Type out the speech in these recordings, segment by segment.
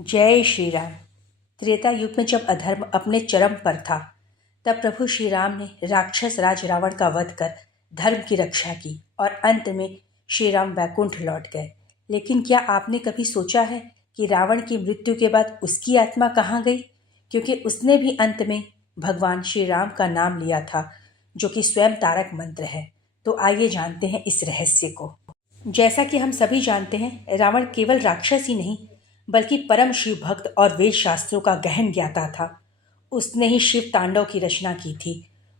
जय श्री राम। त्रेता युग में जब अधर्म अपने चरम पर था, तब प्रभु श्री राम ने राक्षस राज रावण का वध कर धर्म की रक्षा की और अंत में श्री राम वैकुंठ लौट गए। लेकिन क्या आपने कभी सोचा है कि रावण की मृत्यु के बाद उसकी आत्मा कहाँ गई? क्योंकि उसने भी अंत में भगवान श्री राम का नाम लिया था, जो कि स्वयं तारक मंत्र है। तो आइए जानते हैं इस रहस्य को। जैसा कि हम सभी जानते हैं, रावण केवल राक्षस ही नहीं बल्कि परम शिव भक्त और वेद शास्त्रों का गहन ज्ञाता था। उसने ही शिव तांडव की रचना की थी।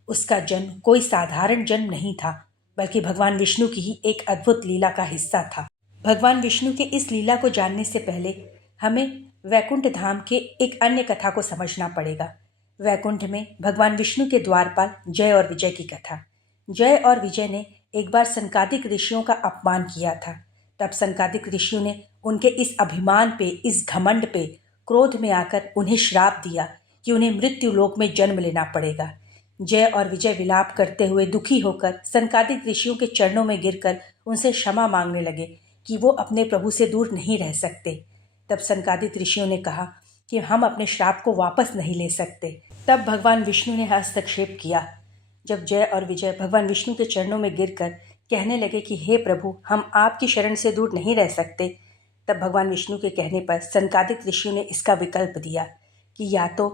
उसका जन्म कोई साधारण जन्म नहीं था, बल्कि भगवान विष्णु की ही एक अद्भुत लीला का हिस्सा था। भगवान विष्णु के इस लीला को जानने से पहले हमें वैकुंठ धाम के एक अन्य कथा को समझना पड़ेगा। वैकुंठ में भगवान विष्णु के द्वारपाल जय और विजय की कथा। जय और विजय ने एक बार सनकादिक ऋषियों का अपमान किया था। तब सनकादिक ऋषियों ने उनके इस अभिमान पे, इस घमंड पे क्रोध में आकर उन्हें श्राप दिया कि उन्हें मृत्यु लोक में जन्म लेना पड़ेगा। जय और विजय विलाप करते हुए दुखी होकर सनकादिक ऋषियों के चरणों में गिरकर उनसे क्षमा मांगने लगे कि वो अपने प्रभु से दूर नहीं रह सकते। तब सनकादिक ऋषियों ने कहा कि हम अपने श्राप को वापस नहीं ले सकते। तब भगवान विष्णु ने हस्तक्षेप किया। जब जय और विजय भगवान विष्णु के चरणों में गिरकर कहने लगे कि हे प्रभु, हम आपकी शरण से दूर नहीं रह सकते, तब भगवान विष्णु के कहने पर सनकादिक ऋषियों ने इसका विकल्प दिया कि या तो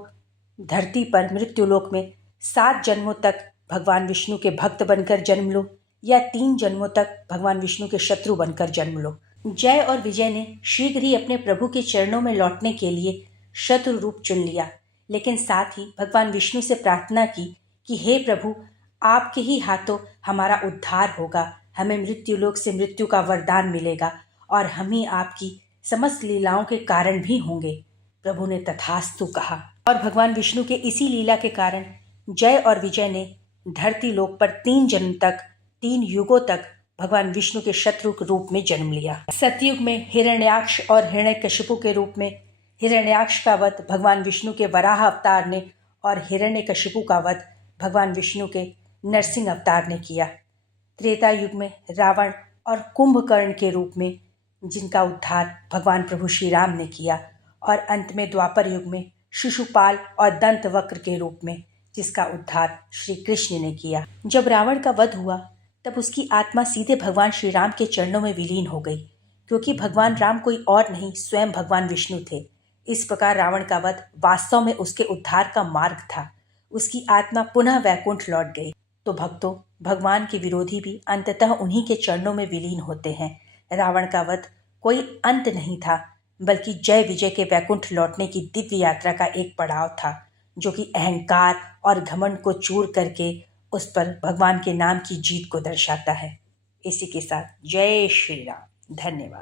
धरती पर मृत्युलोक में 7 जन्मों तक भगवान विष्णु के भक्त बनकर जन्म लो, या 3 जन्मों तक भगवान विष्णु के शत्रु बनकर जन्म लो। जय और विजय ने शीघ्र ही अपने प्रभु के चरणों में लौटने के लिए शत्रु रूप चुन लिया, लेकिन साथ ही भगवान विष्णु से प्रार्थना की कि हे प्रभु, आपके ही हाथों हमारा उद्धार होगा, हमें मृत्युलोक से मृत्यु का वरदान मिलेगा और हम ही आपकी समस्त लीलाओं के कारण भी होंगे। प्रभु ने तथास्तु कहा और भगवान विष्णु के इसी लीला के कारण जय और विजय ने धरती लोक पर 3 जन्म तक, 3 युगों तक भगवान विष्णु के शत्रु के रूप में जन्म लिया। सतयुग में हिरण्याक्ष और हिरण्यकशिपु के रूप में हिरण्याक्ष का वध भगवान विष्णु के वराह अवतार ने और हिरण्यकशिपु का वध भगवान विष्णु के नरसिंह अवतार ने किया। त्रेता युग में रावण और कुंभकर्ण के रूप में जिनका उद्धार भगवान प्रभु श्री राम ने किया, और अंत में द्वापर युग में शिशुपाल और दंतवक्र के रूप में जिसका उद्धार श्री कृष्ण ने किया। जब रावण का वध हुआ तब उसकी आत्मा सीधे भगवान श्री राम के चरणों में विलीन हो गई, क्योंकि भगवान राम कोई और नहीं, स्वयं भगवान विष्णु थे। इस प्रकार रावण का वध वास्तव में उसके उद्धार का मार्ग था। उसकी आत्मा पुनः वैकुंठ लौट गई। तो भक्तों, भगवान के विरोधी भी अंततः उन्हीं के चरणों में विलीन होते हैं। रावण का वध कोई अंत नहीं था, बल्कि जय विजय के वैकुंठ लौटने की दिव्य यात्रा का एक पड़ाव था, जो कि अहंकार और घमंड को चूर करके उस पर भगवान के नाम की जीत को दर्शाता है। इसी के साथ जय श्री राम। धन्यवाद।